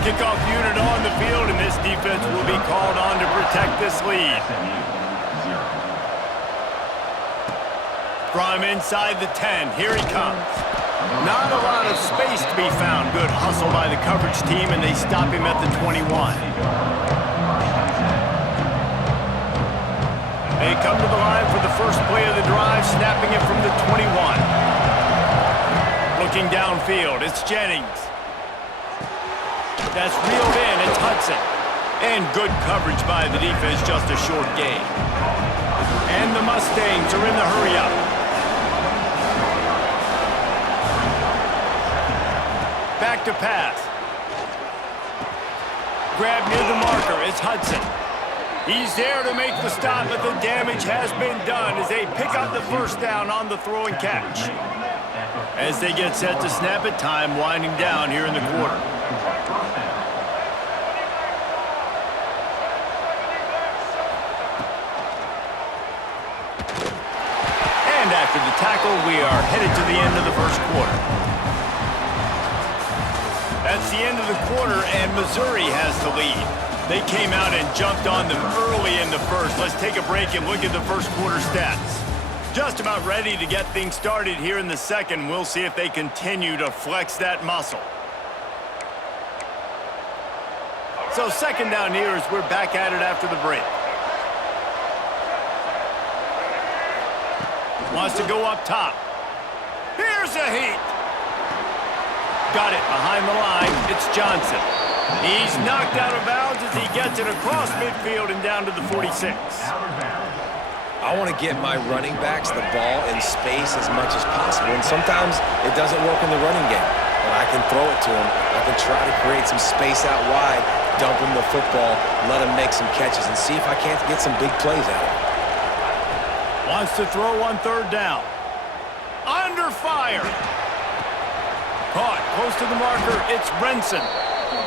Kickoff unit on the field, and this defense will be called on to protect this lead. From inside the 10, here he comes. Not a lot of space to be found. Good hustle by the coverage team, and they stop him at the 21. They come to the line for the first play of the drive, snapping it from the 21. Looking downfield, it's Jennings. That's reeled in, it's Hudson. And good coverage by the defense, just a short gain. And the Mustangs are in the hurry-up. Back to pass. Grab near the marker, it's Hudson. He's there to make the stop, but the damage has been done as they pick up the first down on the throw and catch. As they get set to snap it, time winding down here in the quarter. And after the tackle, we are headed to the end of the first quarter. That's the end of the quarter, and Missouri has the lead. They came out and jumped on them early in the first. Let's take a break and look at the first quarter stats. Just about ready to get things started here in the second. We'll see if they continue to flex that muscle. So second down here as we're back at it after the break. Wants to go up top. Here's a heat. Got it behind the line. It's Johnson. He's knocked out of bounds as he gets it across midfield and down to the 46. I want to get my running backs the ball in space as much as possible, and sometimes it doesn't work in the running game. But I can throw it to him. I can try to create some space out wide, dump him the football, let him make some catches, and see if I can't get some big plays out of him. Wants to throw on third down. Under fire. Caught close to the marker. It's Brenson.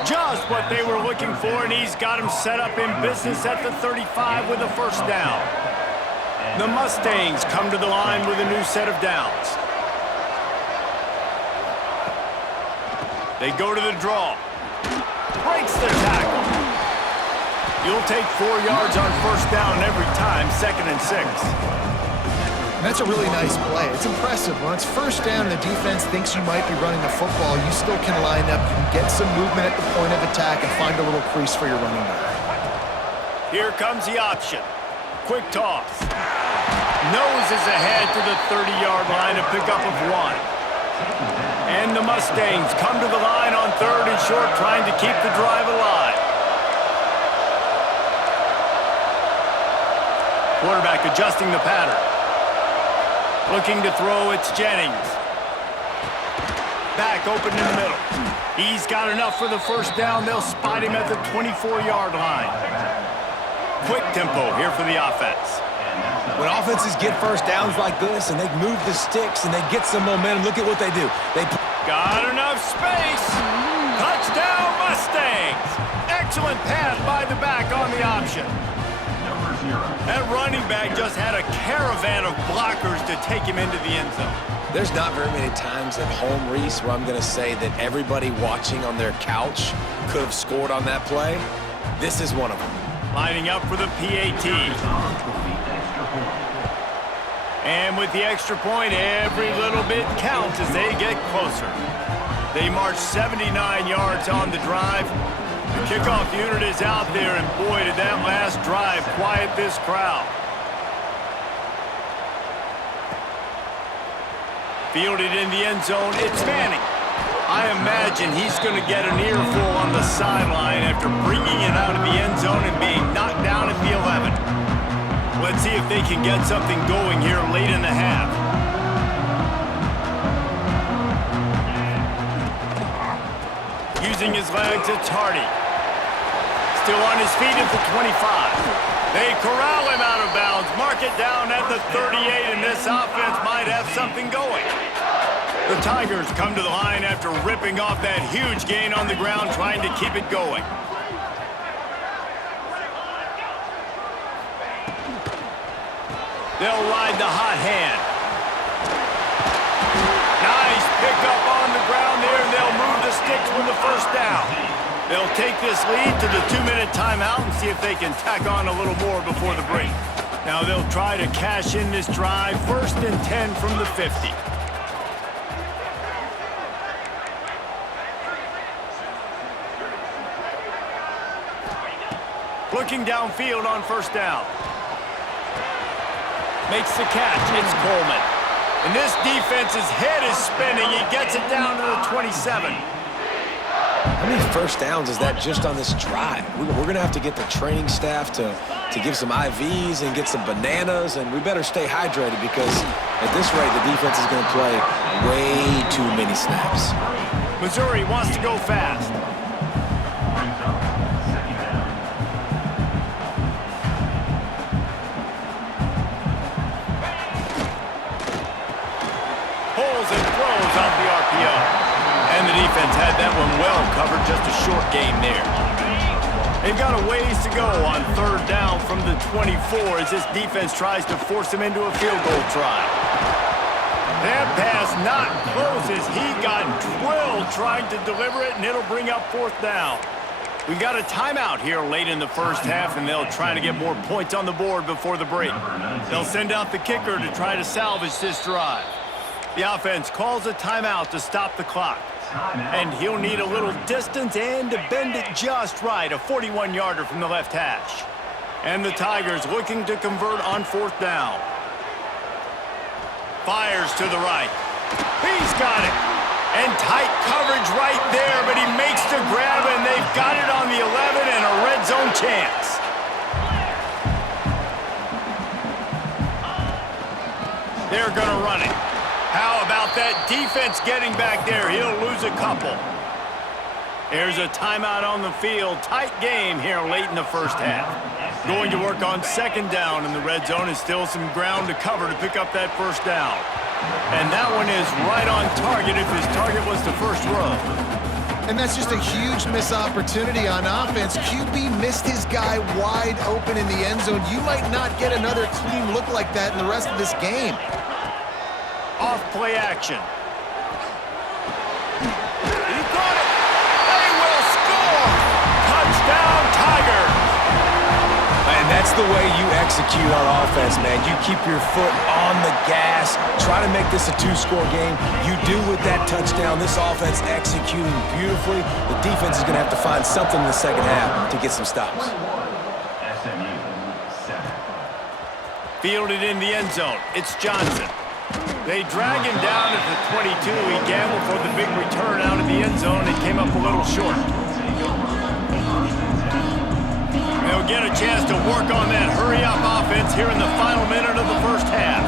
Just what they were looking for, and he's got him set up in business at the 35 with a first down. The Mustangs come to the line with a new set of downs. They go to the draw. Breaks the tackle. You'll take 4 yards on first down every time, 2nd and 6. That's a really nice play. It's impressive. When it's first down and the defense thinks you might be running the football, you still can line up. You can get some movement at the point of attack and find a little crease for your running back. Here comes the option. Quick toss. Noses ahead to the 30-yard line, a pickup of 1. And the Mustangs come to the line on 3rd and short, trying to keep the drive alive. Quarterback adjusting the pattern. Looking to throw, it's Jennings. Back open in the middle. He's got enough for the first down. They'll spot him at the 24-yard line. Quick tempo here for the offense. When offenses get first downs like this and they move the sticks and they get some momentum, look at what they do. They got enough space. Touchdown Mustangs. Excellent pass by the back on the option. That running back just had a caravan of blockers to take him into the end zone. There's not very many times at home, Reese, where I'm going to say that everybody watching on their couch could have scored on that play. This is one of them. Lining up for the PAT. And with the extra point, every little bit counts as they get closer. They march 79 yards on the drive. The kickoff unit is out there, and boy, did that last drive quiet this crowd. Fielded in the end zone, it's Manning. I imagine he's going to get an earful on the sideline after bringing it out of the end zone and being knocked down at the 11. Let's see if they can get something going here late in the half. Using his legs, it's Hardy. Still on his feet at the 25. They corral him out of bounds, mark it down at the 38, and this offense might have something going. The Tigers come to the line after ripping off that huge gain on the ground, trying to keep it going. They'll ride the hot hand. Nice pickup on the ground there, and they'll move the sticks with the first down. They'll take this lead to the 2-minute timeout and see if they can tack on a little more before the break. Now they'll try to cash in this drive, 1st and 10 from the 50. Looking downfield on 1st down. Makes the catch. It's Coleman. And this defense's head is spinning. He gets it down to the 27. How many first downs is that just on this drive? We're going to have to get the training staff to give some IVs and get some bananas, and we better stay hydrated because at this rate, the defense is going to play way too many snaps. Missouri wants to go fast. Pulls and throws off the RPO. And the defense had that one well covered, just a short gain there. They've got a ways to go on 3rd down from the 24 as this defense tries to force him into a field goal try. That pass not close as he got drilled trying to deliver it, and it'll bring up 4th down. We've got a timeout here late in the first half, and they'll try to get more points on the board before the break. They'll send out the kicker to try to salvage this drive. The offense calls a timeout to stop the clock. And he'll need a little distance and to bend it just right, a 41-yarder from the left hash. And the Tigers looking to convert on 4th down. Fires to the right. He's got it. And tight coverage right there, but he makes the grab, and they've got it on the 11 and a red zone chance. They're going to run it. How about that defense getting back there? He'll lose a couple. There's a timeout on the field. Tight game here late in the first half. Going to work on 2nd down in the red zone, and still some ground to cover to pick up that 1st down. And that one is right on target if his target was the first row. And that's just a huge missed opportunity on offense. QB missed his guy wide open in the end zone. You might not get another clean look like that in the rest of this game. Off play action. He got it. They will score. Touchdown, Tigers. And that's the way you execute on offense, man. You keep your foot on the gas. Try to make this a 2-score game. You do with that touchdown. This offense executing beautifully. The defense is going to have to find something in the second half to get some stops. Fielded in the end zone. It's Johnson. They drag him down at the 22. He gambled for the big return out of the end zone and came up a little short. They'll get a chance to work on that hurry-up offense here in the final minute of the first half.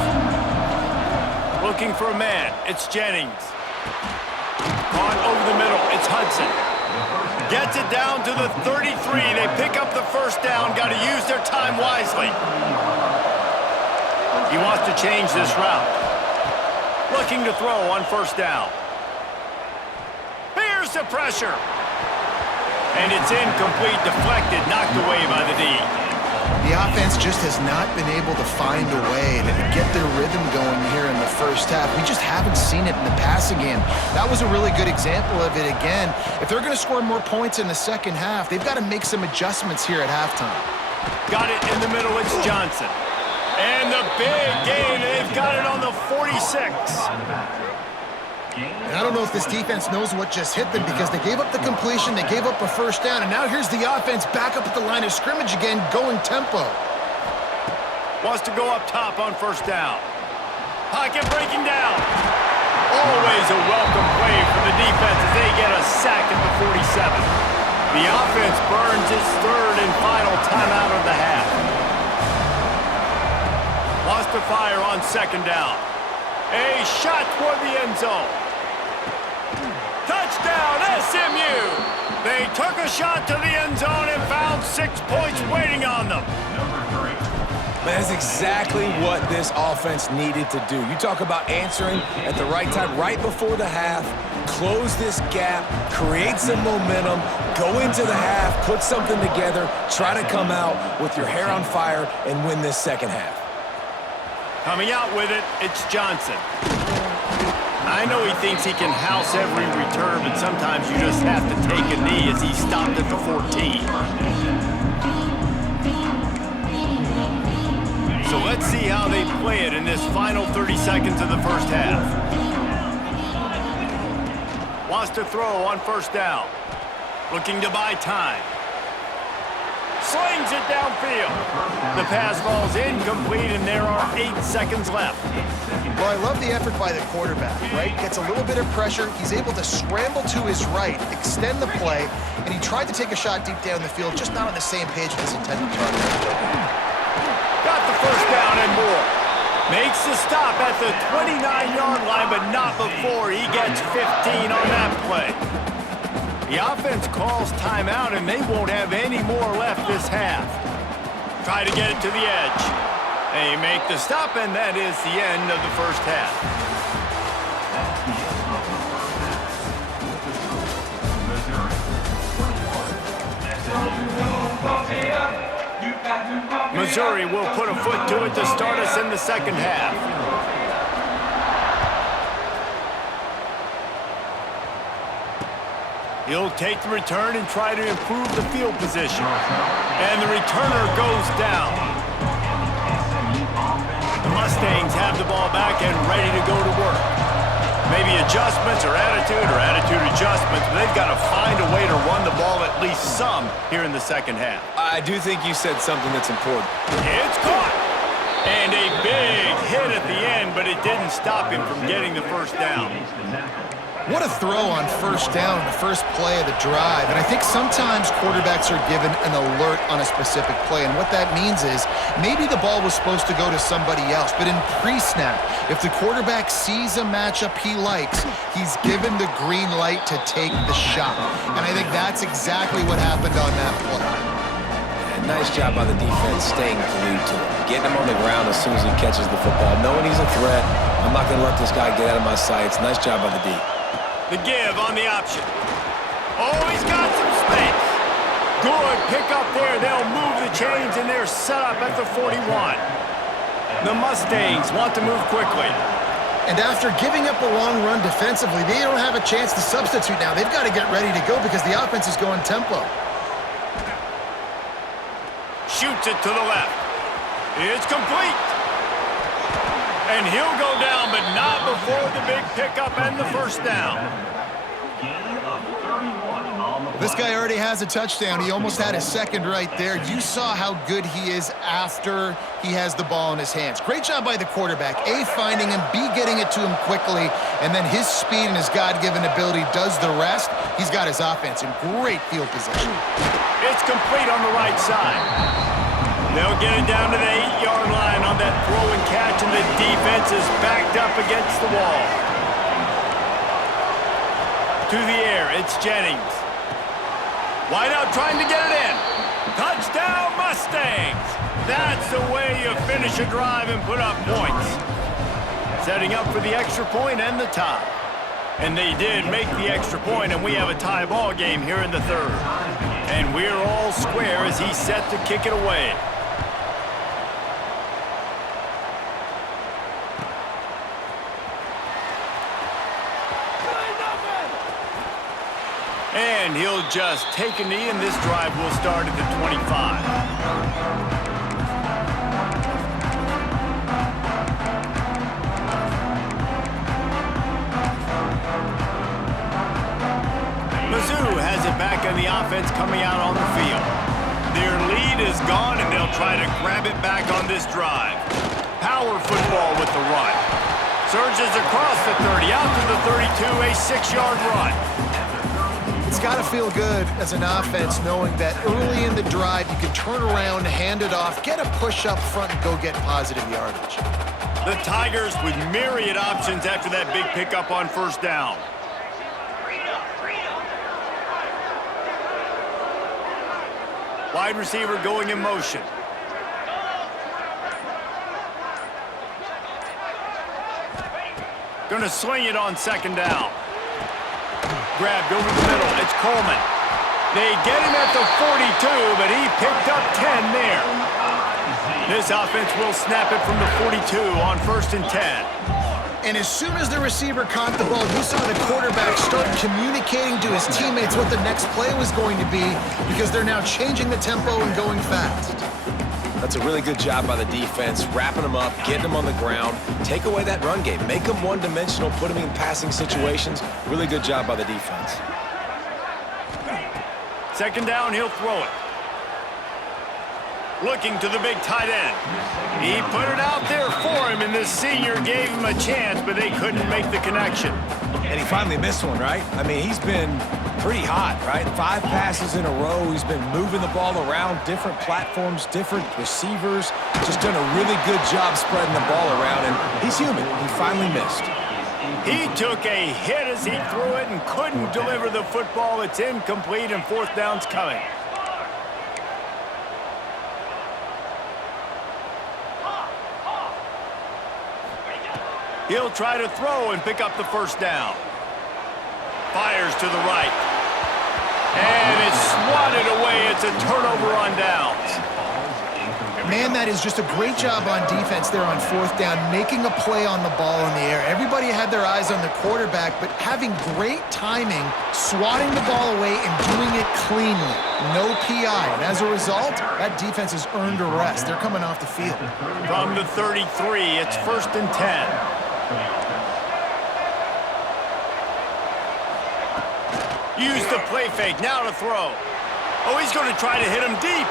Looking for a man. It's Jennings. Caught over the middle. It's Hudson. Gets it down to the 33. They pick up the 1st down. Got to use their time wisely. He wants to change this route. Looking to throw on 1st down. Here's the pressure. And it's incomplete, deflected, knocked away by the D. The offense just has not been able to find a way to get their rhythm going here in the first half. We just haven't seen it in the passing game. That was a really good example of it again. If they're going to score more points in the second half, they've got to make some adjustments here at halftime. Got it in the middle, it's Johnson. And the big gain, they've got it on the 46. And I don't know if this defense knows what just hit them because they gave up the completion, they gave up a 1st down, and now here's the offense back up at the line of scrimmage again, going tempo. Wants to go up top on 1st down. Pocket breaking down. Always a welcome play for the defense as they get a sack at the 47. The offense burns its 3rd and final timeout of the half. Wants to fire on 2nd down. A shot toward the end zone. Touchdown, SMU! They took a shot to the end zone and found 6 points waiting on them. That's exactly what this offense needed to do. You talk about answering at the right time, right before the half, close this gap, create some momentum, go into the half, put something together, try to come out with your hair on fire and win this second half. Coming out with it, it's Johnson. I know he thinks he can house every return, but sometimes you just have to take a knee as he stopped at the 14. So let's see how they play it in this final 30 seconds of the first half. Wants to throw on first down. Looking to buy time. Slings it downfield. The pass falls incomplete, and there are 8 seconds left. Well, I love the effort by the quarterback, right? Gets a little bit of pressure. He's able to scramble to his right, extend the play, and he tried to take a shot deep down the field, just not on the same page with his intended target. Got the first down and more. Makes the stop at the 29-yard line, but not before he gets 15 on that play. The offense calls timeout, and they won't have any more left this half. Try to get it to the edge. They make the stop, and that is the end of the first half. Missouri will put a foot to it to start us in the second half. He'll take the return and try to improve the field position. And the returner goes down. The Mustangs have the ball back and ready to go to work. Maybe adjustments or attitude adjustments, but they've got to find a way to run the ball at least some here in the second half. I do think you said something that's important. It's caught. And a big hit at the end, but it didn't stop him from getting the first down. What a throw on first down, the first play of the drive. And I think sometimes quarterbacks are given an alert on a specific play. And what that means is maybe the ball was supposed to go to somebody else. But in pre-snap, if the quarterback sees a matchup he likes, he's given the green light to take the shot. And I think that's exactly what happened on that play. And nice job by the defense staying glued to him. Getting him on the ground as soon as he catches the football. Knowing he's a threat, I'm not going to let this guy get out of my sights. Nice job by the D. The give on the option. Oh, he's got some space. Good pick up there. They'll move the chains, and they're set up at the 41. The Mustangs want to move quickly. And after giving up a long run defensively, they don't have a chance to substitute now. They've got to get ready to go because the offense is going tempo. Shoots it to the left. It's complete. And he'll go down, but not before the big pickup and the first down. This guy already has a touchdown. He almost had a second right there. You saw how good he is after he has the ball in his hands. Great job by the quarterback. A, finding him, B, getting it to him quickly, and then his speed and his God-given ability does the rest. He's got his offense in great field position. It's complete on the right side. They'll get it down to the 8-yard line on that throw and catch, and the defense is backed up against the wall. To the air, it's Jennings. Wide out trying to get it in. Touchdown, Mustangs! That's the way you finish a drive and put up points. Setting up for the extra point and the tie. And they did make the extra point, and we have a tie ball game here in the third. And we're all square as he's set to kick it away. And he'll just take a knee, and this drive will start at the 25. Mizzou has it back on the offense coming out on the field. Their lead is gone, and they'll try to grab it back on this drive. Power football with the run. Surges across the 30, out to the 32, a 6-yard run. It's got to feel good as an offense knowing that early in the drive you can turn around, hand it off, get a push up front, and go get positive yardage. The Tigers with myriad options after that big pickup on first down. Wide receiver going in motion. Gonna swing it on second down. Grabbed over the middle. It's Coleman. They get him at the 42, but he picked up 10 there. This offense will snap it from the 42 on 1st and 10. And as soon as the receiver caught the ball, you saw the quarterback start communicating to his teammates what the next play was going to be because they're now changing the tempo and going fast. That's a really good job by the defense, wrapping them up, getting them on the ground, take away that run game, make them one-dimensional, put them in passing situations. Really good job by the defense. Second down, he'll throw it. Looking to the big tight end. He put it out there for him, and this senior gave him a chance, but they couldn't make the connection. And he finally missed one, right? I mean, he's been pretty hot, right? 5 passes in a row. He's been moving the ball around, different platforms, different receivers. Just done a really good job spreading the ball around, and he's human. He finally missed. He took a hit as he threw it and couldn't deliver the football. It's incomplete, and fourth down's coming. He'll try to throw and pick up the first down. Fires to the right. And it's swatted away. It's a turnover on downs. Man, that is just a great job on defense there on fourth down, making a play on the ball in the air. Everybody had their eyes on the quarterback, but having great timing, swatting the ball away and doing it cleanly. No PI. And as a result, that defense has earned a rest. They're coming off the field. From the 33, it's 1st and 10. Use the play fake, now to throw. Oh, he's going to try to hit him deep.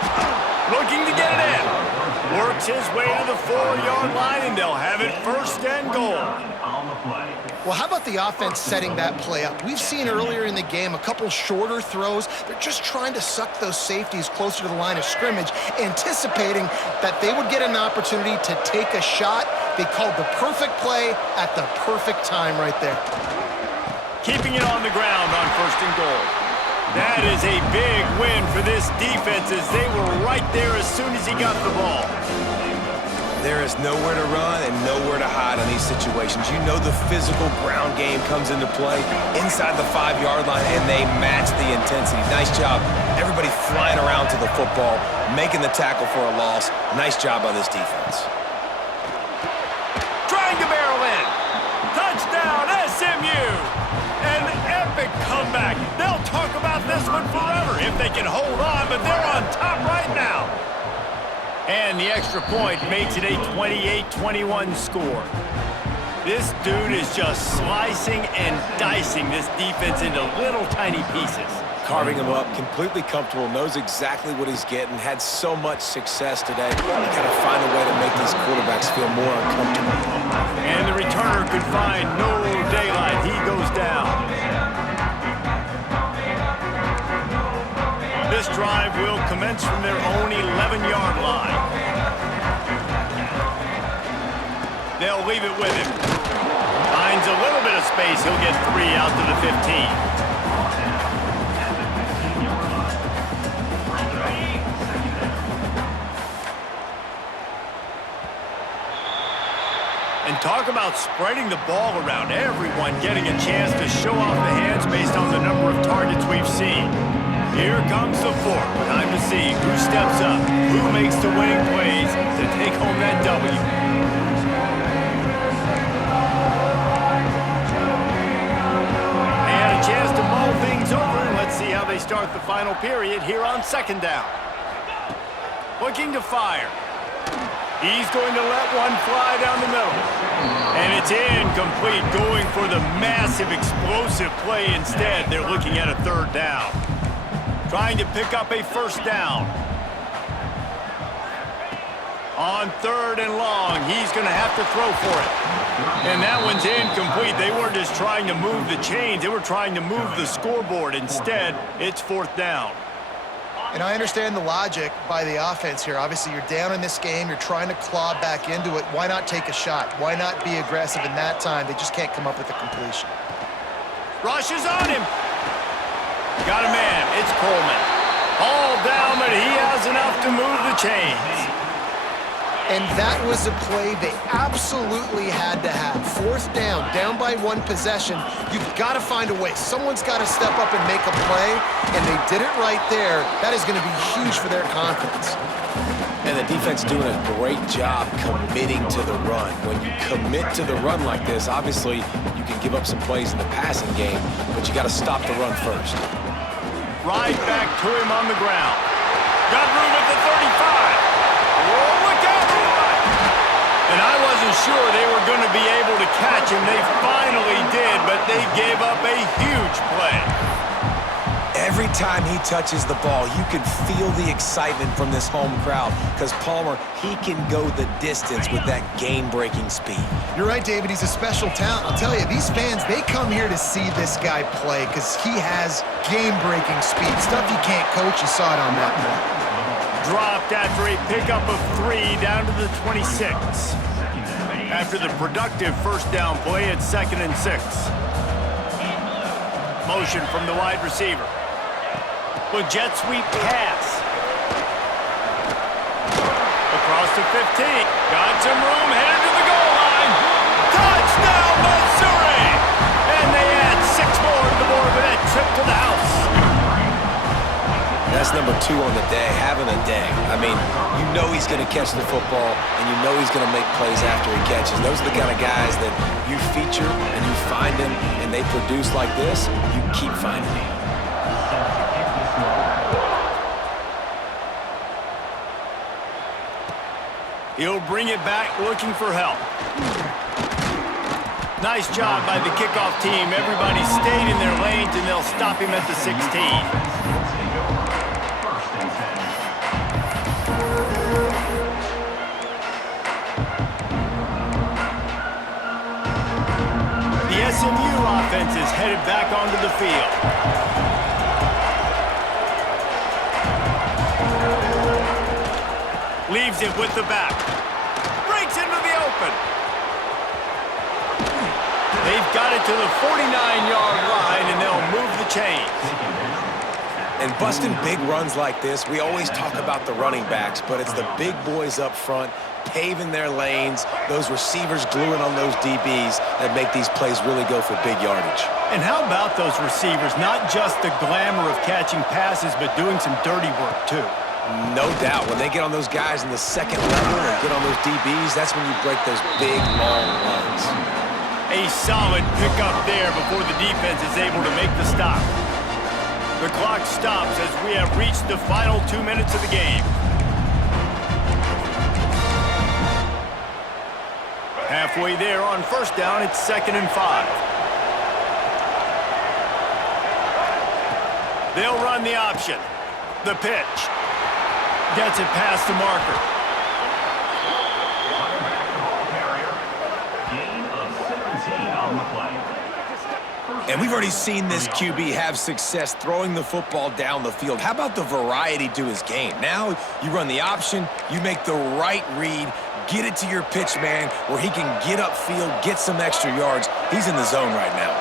Looking to get it in. Works his way to the 4-yard line, and they'll have it 1st and goal. Well, how about the offense setting that play up? We've seen earlier in the game a couple shorter throws. They're just trying to suck those safeties closer to the line of scrimmage, anticipating that they would get an opportunity to take a shot. They called the perfect play at the perfect time right there. Keeping it on the ground on 1st and goal. That is a big win for this defense as they were right there as soon as he got the ball. There is nowhere to run and nowhere to hide on these situations. You know the physical ground game comes into play inside the 5-yard line, and they match the intensity. Nice job. Everybody flying around to the football, making the tackle for a loss. Nice job by this defense. Trying to barrel in. Touchdown, SMU. An epic comeback. They'll talk about this one forever if they can hold on, but they're on top right now. And the extra point makes it a 28-21 score. This dude is just slicing and dicing this defense into little tiny pieces. Carving him up, completely comfortable, knows exactly what he's getting, had so much success today. You got to find a way to make these quarterbacks feel more uncomfortable. And the returner could find no daylight. He goes down. This drive will commence from their own 11-yard line. They'll leave it with him. Finds a little bit of space. He'll get 3 out to the 15. And talk about spreading the ball around. Everyone getting a chance to show off the hands based on the number of targets we've seen. Here comes the fourth. Time to see who steps up, who makes the winning plays to take home that W. And a chance to mull things over. Let's see how they start the final period here on 2nd down. Looking to fire. He's going to let one fly down the middle. And it's incomplete, going for the massive explosive play instead. They're looking at a 3rd down. Trying to pick up a 1st down. On 3rd and long, he's going to have to throw for it. And that one's incomplete. They weren't just trying to move the chains. They were trying to move the scoreboard. Instead, it's 4th down. And I understand the logic by the offense here. Obviously, you're down in this game. You're trying to claw back into it. Why not take a shot? Why not be aggressive in that time? They just can't come up with a completion. Rushes on him. Got a man. It's Coleman. All down, but he has enough to move the chains. And that was a play they absolutely had to have. 4th down by 1 possession. You've got to find a way. Someone's got to step up and make a play, and they did it right there. That is going to be huge for their confidence. And the defense doing a great job committing to the run. When you commit to the run like this, obviously you can give up some plays in the passing game, but you got to stop the run first. Right back to him on the ground. Got room at the 35. Oh, look out, Roy! And I wasn't sure they were going to be able to catch him. They finally did, but they gave up a huge play. Every time he touches the ball, you can feel the excitement from this home crowd because Palmer, he can go the distance with that game-breaking speed. You're right, David. He's a special talent. I'll tell you, these fans, they come here to see this guy play because he has game-breaking speed. Stuff you can't coach. You saw it on that play. Dropped after a pickup of 3 down to the 26. After the productive first down play, it's 2nd and 6. Motion from the wide receiver. With jet sweep pass. Across the 15. Got some room, headed to the goal line. Touchdown, Missouri! And they add 6 more to the board with that trip to the house. That's number 2 on the day, having a day. I mean, you know he's going to catch the football, and you know he's going to make plays after he catches. Those are the kind of guys that you feature and you find them, and they produce like this, you keep finding them. He'll bring it back looking for help. Nice job by the kickoff team. Everybody stayed in their lanes, and they'll stop him at the 16. The SMU offense is headed back onto the field. Leaves it with the back. Breaks into the open. They've got it to the 49-yard line, and they'll move the chains. And busting big runs like this, we always talk about the running backs, but it's the big boys up front, paving their lanes, those receivers gluing on those DBs that make these plays really go for big yardage. And how about those receivers? Not just the glamour of catching passes, but doing some dirty work, too. No doubt. When they get on those guys in the second level and get on those DBs, that's when you break those big, long runs. A solid pickup there before the defense is able to make the stop. The clock stops as we have reached the final 2 minutes of the game. Halfway there on first down, it's 2nd and 5. They'll run the option. The pitch. Gets it past the marker. And we've already seen this QB have success throwing the football down the field. How about the variety to his game? Now you run the option, you make the right read, get it to your pitch man where he can get upfield, get some extra yards. He's in the zone right now.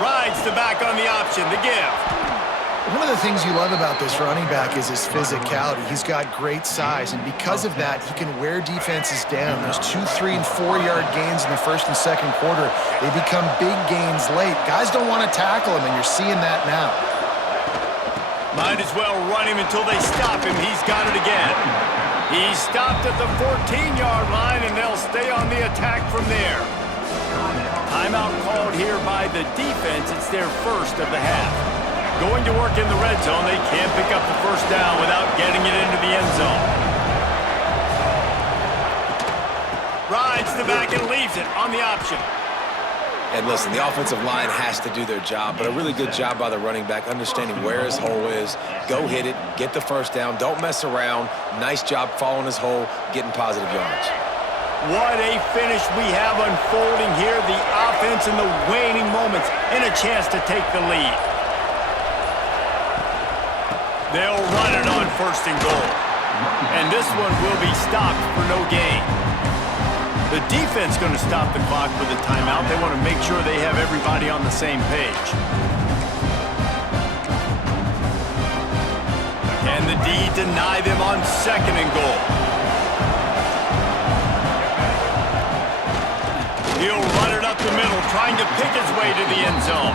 Rides the back on the option, the give. One of the things you love about this running back is his physicality. He's got great size, and because of that, he can wear defenses down. Those 2-, 3-, and 4-yard gains in the first and second quarter, they become big gains late. Guys don't want to tackle him, and you're seeing that now. Might as well run him until they stop him. He's got it again. He's stopped at the 14-yard line, and they'll stay on the attack from there. Timeout called here by the defense. It's their first of the half. Going to work in the red zone. They can't pick up the first down without getting it into the end zone. Rides the back and leaves it on the option. And listen, the offensive line has to do their job, but a really good job by the running back understanding where his hole is. Go hit it, get the first down, don't mess around. Nice job following his hole, getting positive yards. What a finish we have unfolding here. The offense in the waning moments and a chance to take the lead. They'll run it on 1st and goal. And this one will be stopped for no gain. The defense going to stop the clock with a timeout. They want to make sure they have everybody on the same page. Can the D deny them on 2nd and goal? He'll run it up the middle, trying to pick his way to the end zone.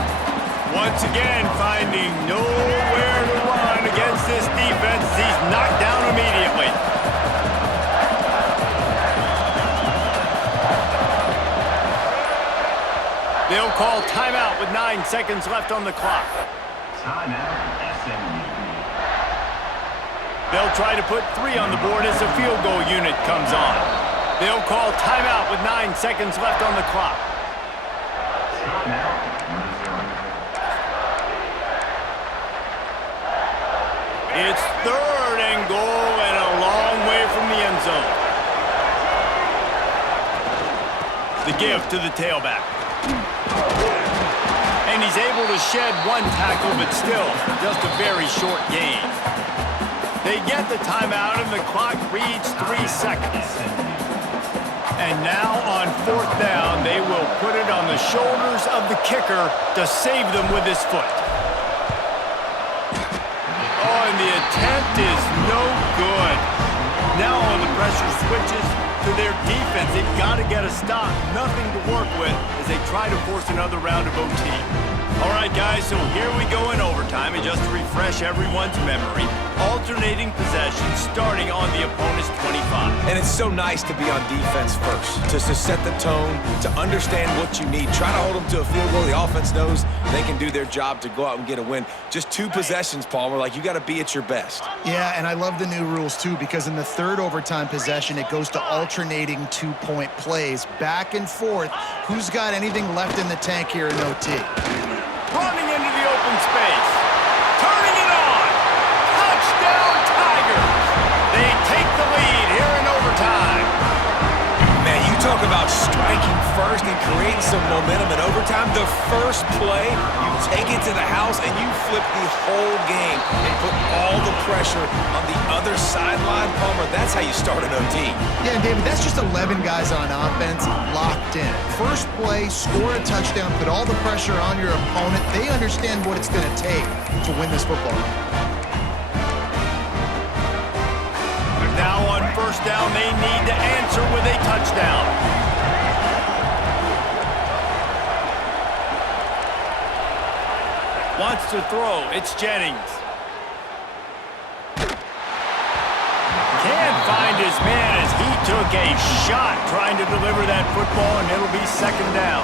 Once again, finding nowhere to run against this defense. He's not They'll call timeout with 9 seconds left on the clock. Timeout, SMU. They'll try to put 3 on the board as the field goal unit comes on. They'll call timeout with 9 seconds left on the clock. Timeout, Missouri. It's 3rd and goal and a long way from the end zone. The give to the tailback. And he's able to shed 1 tackle, but still just a very short gain. They get the timeout and the clock reads 3 seconds. And now on 4th down, they will put it on the shoulders of the kicker to save them with his foot. Oh, and the attempt is no good. Now all the pressure switches to their defense. They've got to get a stop. Nothing to work with as they try to force another round of OT. All right, guys, so here we go in overtime. And just to refresh everyone's memory, alternating possessions starting on the opponent's 25. And it's so nice to be on defense first, to set the tone, to understand what you need. Try to hold them to a field goal. The offense knows they can do their job to go out and get a win. Just 2 possessions, Palmer. Like, you got to be at your best. Yeah, and I love the new rules, too, because in the 3rd overtime possession, it goes to alternating 2-point plays. Back and forth. Who's got anything left in the tank here in OT? Running into the open space. Turning it on. Touchdown, Tigers. They take the lead here in overtime. Man, you talk about striking first and creating some momentum in overtime. The first play, you take it to the house and you flip the whole game and put all the pressure on the other sideline. Palmer, that's how you start an OT. Yeah, David, that's just 11 guys on offense locked in. First play, score a touchdown, put all the pressure on your opponent. They understand what it's going to take to win this football game. Now on 1st down, they need to answer with a touchdown. Wants to throw. It's Jennings. Can't find his man as he took a shot trying to deliver that football, and it'll be 2nd down.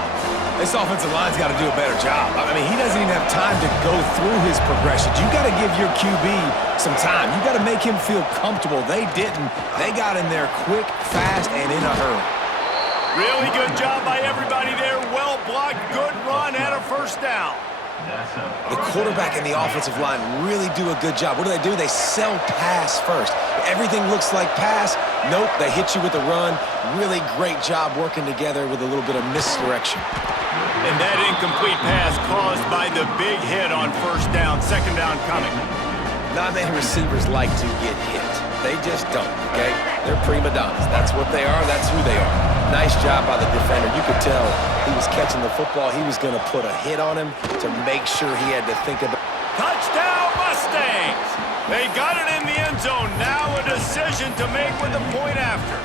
This offensive line's got to do a better job. I mean, he doesn't even have time to go through his progressions. You got to give your QB some time. You got to make him feel comfortable. They didn't. They got in there quick, fast, and in a hurry. Really good job by everybody there. Well blocked, good run, and a 1st down. The quarterback and the offensive line really do a good job. What do? They sell pass first. Everything looks like pass. Nope, they hit you with a run. Really great job working together with a little bit of misdirection. And that incomplete pass caused by the big hit on 1st down, 2nd down coming. Not many receivers like to get hit. They just don't, okay? They're prima donnas. That's what they are. That's who they are. Nice job by the defender. You could tell he was catching the football. He was going to put a hit on him to make sure he had to think about. Touchdown, Mustangs! They got it in the end zone. Now a decision to make with a point after.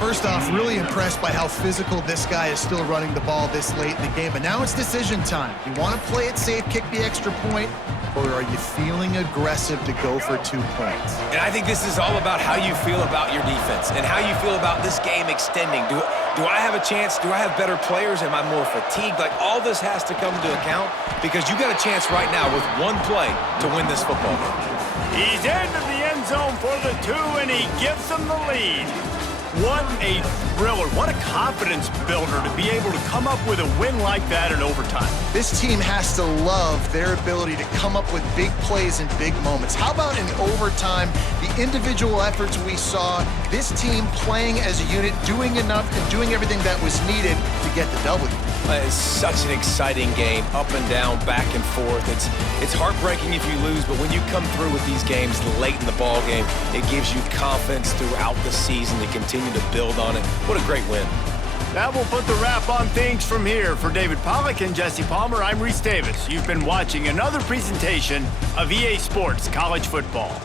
First off, really impressed by how physical this guy is still running the ball this late in the game. But now it's decision time. You want to play it safe, kick the extra point, or are you feeling aggressive to go for 2 points? And I think this is all about how you feel about your defense and how you feel about this game extending. Do I have a chance? Do I have better players? Am I more fatigued? Like, all this has to come into account because you got a chance right now with 1 play to win this football game. He's into the end zone for the 2, and he gives them the lead. What a thriller. What a confidence builder to be able to come up with a win like that in overtime. This team has to love their ability to come up with big plays in big moments. How about in overtime, the individual efforts we saw, this team playing as a unit, doing enough and doing everything that was needed to get the W. It's such an exciting game, up and down, back and forth. It's heartbreaking if you lose, but when you come through with these games late in the ball game, it gives you confidence throughout the season to continue to build on it. What a great win. That will put the wrap on things from here. For David Pollack and Jesse Palmer, I'm Reese Davis. You've been watching another presentation of EA Sports College Football.